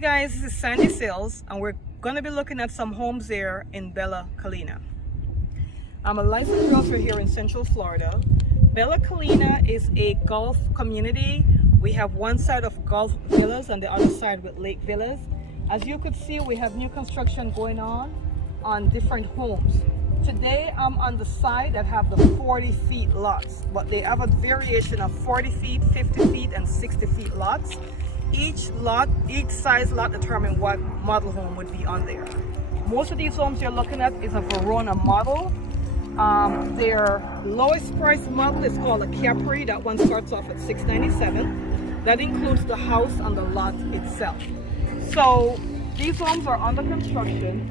guys, this is Sandy Sills, and we're going to be looking at some homes there in Bella, Collina. I'm a licensed realtor here in Central Florida. Bella Collina is a Gulf community. We have one side of Gulf villas and the other side with lake villas. As you could see, we have new construction going on different homes. Today I'm on the side that have the 40 feet lots, but they have a variation of 40 feet, 50 feet, and 60 feet lots. Each size lot determine what model home would be on there. Most of these homes you're looking at is a Verona model. Their lowest price model is called a Capri. That one starts off at $697. That includes the house and the lot itself. So these homes are under construction.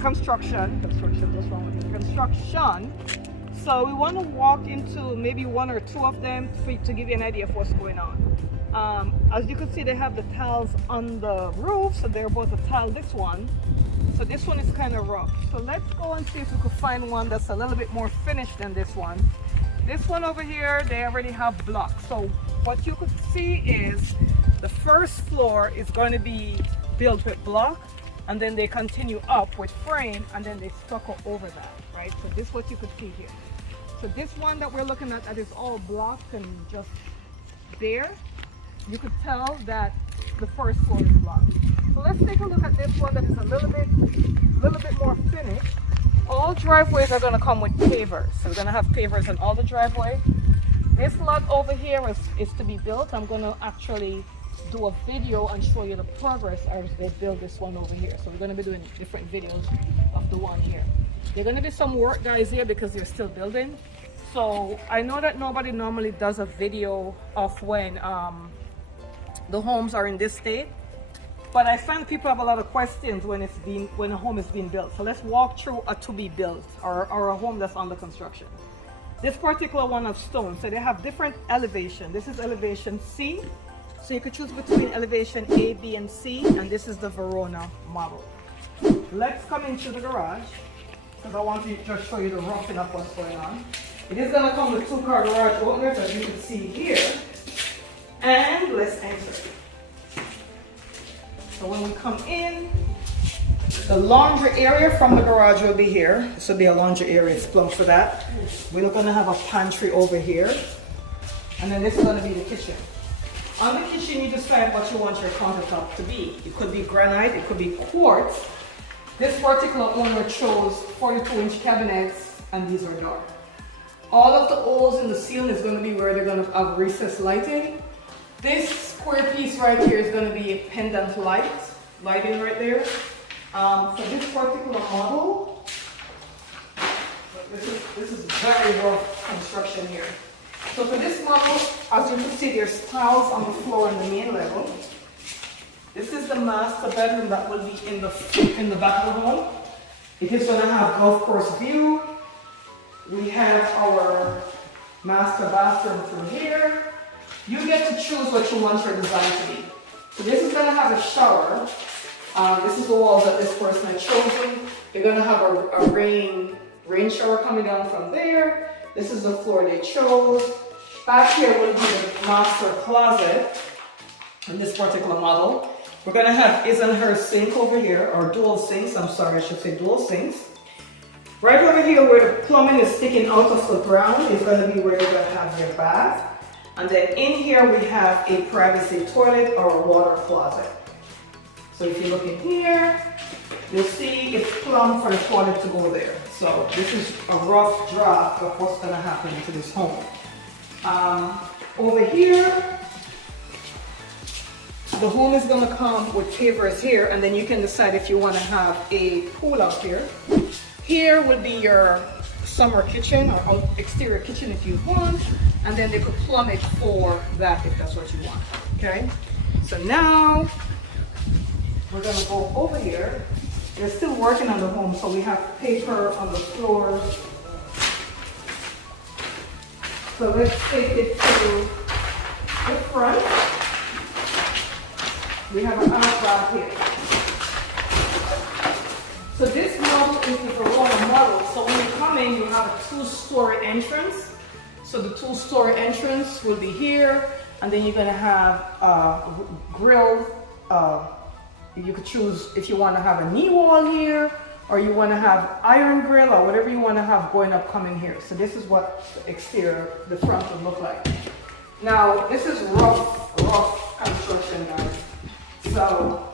Construction. What's wrong with it? Construction. So we want to walk into maybe one or two of them to give you an idea of what's going on. As you can see, they have the tiles on the roof, so they're about to tile this one. So this one is kind of rough. So let's go and see if we could find one that's a little bit more finished than this one. This one over here, they already have blocks. So what you could see is the first floor is going to be built with block, and then they continue up with frame, and then they stucco over that, right? So this is what you could see here. So this one that we're looking at that is all block and just there, you could tell that the first floor is blocked. So let's take a look at this one that is a little bit more finished. All driveways are going to come with pavers. So we're going to have pavers on all the driveway. This lot over here is to be built. I'm going to actually do a video and show you the progress as they build this one over here. So we're going to be doing different videos of the one here. There are going to be some work guys here because they're still building. So I know that nobody normally does a video of when the homes are in this state, but I find people have a lot of questions when a home is being built. So let's walk through a to be built or a home that's under construction. This particular one of stone, so they have different elevation. This is elevation C. So you could choose between elevation A, B, and C, and this is the Verona model. Let's come into the garage, because I want to just show you the roughing up what's going on. It is going to come with 2-car garage openers, as you can see here. And let's enter. So when we come in, the laundry area from the garage will be here. This will be a laundry area, it's plumbed for that. We're going to have a pantry over here. And then this is going to be the kitchen. On the kitchen, you decide what you want your countertop to be. It could be granite, it could be quartz. This particular owner chose 42-inch cabinets, and these are dark. All of the holes in the ceiling is going to be where they're going to have recessed lighting. This square piece right here is going to be a pendant lighting right there. For this particular model, this is very rough construction here. So for this model, as you can see, there's tiles on the floor in the main level. This is the master bedroom that will be in the back of the home. It is going to have golf course view. We have our master bathroom through here. You get to choose what you want your design to be. So this is going to have a shower. This is the walls that this person had chosen. They're going to have a rain shower coming down from there. This is the floor they chose. Back here will be the master closet in this particular model. We're going to have his and her sink over here, or dual sinks. I'm sorry, I should say dual sinks. Right over here where the plumbing is sticking out of the ground is going to be where you're going to have your bath. And then in here we have a privacy toilet or a water closet. So if you look in here, you'll see it's plumbed for the toilet to go there. So this is a rough draft of what's going to happen to this home. Over here, the home is going to come with pavers here, and then you can decide if you want to have a pool up here. Here will be your summer kitchen or exterior kitchen if you want, and then they could plumb it for that if that's what you want. Okay, so now we're going to go over here. They're still working on the home, so we have paper on the floors. So let's take it to the front. We have an outback here. So this model is the Verona model. So when you come in, you have a 2-story entrance. So the 2-story entrance will be here, and then you're going to have grilled You could choose if you want to have a knee wall here, or you want to have iron grill, or whatever you want to have going up coming here. So this is what the exterior, the front would look like. Now, this is rough construction, guys. So,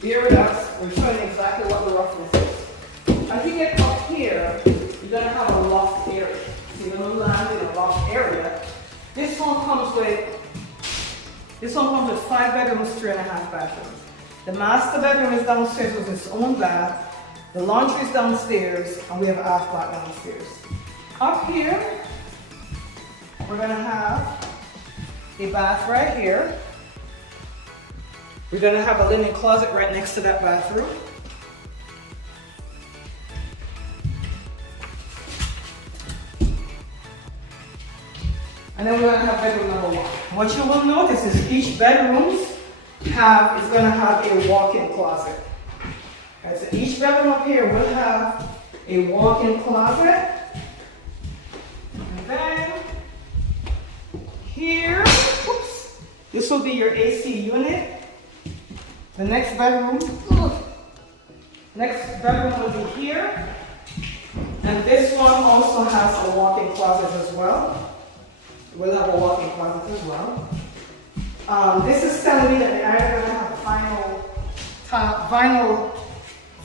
bear with us. We're showing exactly what the roughness is. As you get up here, you're going to have a loft area. So you're going to land in a loft area. This one comes with 5 bedrooms, 3.5 bathrooms. The master bedroom is downstairs with its own bath. The laundry is downstairs, and we have a half bath downstairs. Up here, we're going to have a bath right here. We're going to have a linen closet right next to that bathroom. And then we're going to have bedroom number 1. What you will notice is each bedroom is going to have a walk-in closet. Right, so each bedroom up here will have a walk-in closet. And then here, oops, this will be your AC unit. The next bedroom will be here. And this one also has a walk-in closet as well. We'll have a walk-in closet as well. This is telling me that the area is going to have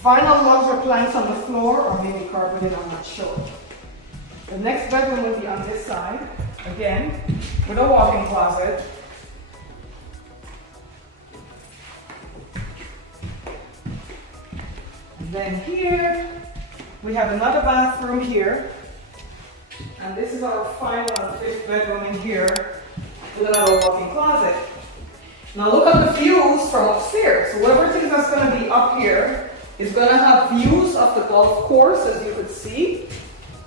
vinyl luxury planks on the floor, or maybe carpeted, I'm not sure. The next bedroom will be on this side, again, with a walk-in closet. And then here, we have another bathroom here. And this is our final and 5th bedroom in here. We're going to have a walk-in closet. Now look at the views from upstairs. So everything that's going to be up here is going to have views of the golf course, as you could see.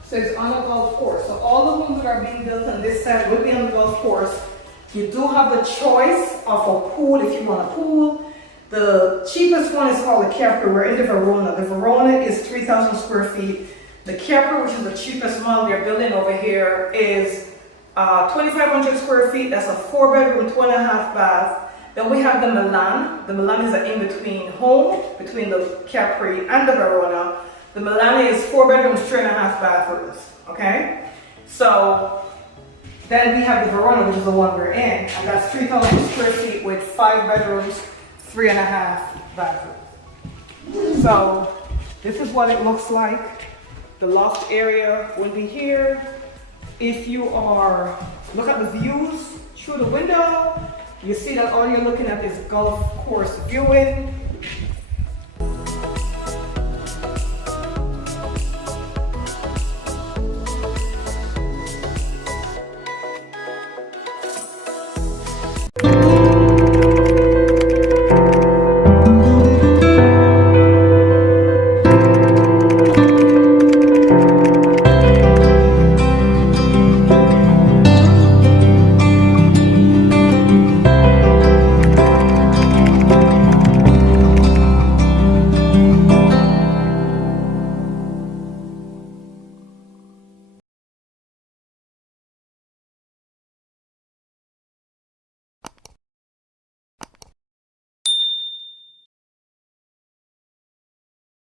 So it's on a golf course. So all the homes that are being built on this side will be on the golf course. You do have the choice of a pool if you want a pool. The cheapest one is called the Capri. We're in the Verona. The Verona is 3,000 square feet. The Capri, which is the cheapest model they're building over here, is 2,500 square feet. That's a 4-bedroom, 2.5 bath. Then we have the Milan. The Milan is an in-between home between the Capri and the Verona. The Milan is 4 bedrooms, 3.5 bathrooms. Okay? So then we have the Verona, which is the one we're in, and that's 3,000 square feet with 5 bedrooms, 3.5 bathrooms. So this is what it looks like. The loft area will be here. If you look at the views through the window, you see that all you're looking at is golf course viewing.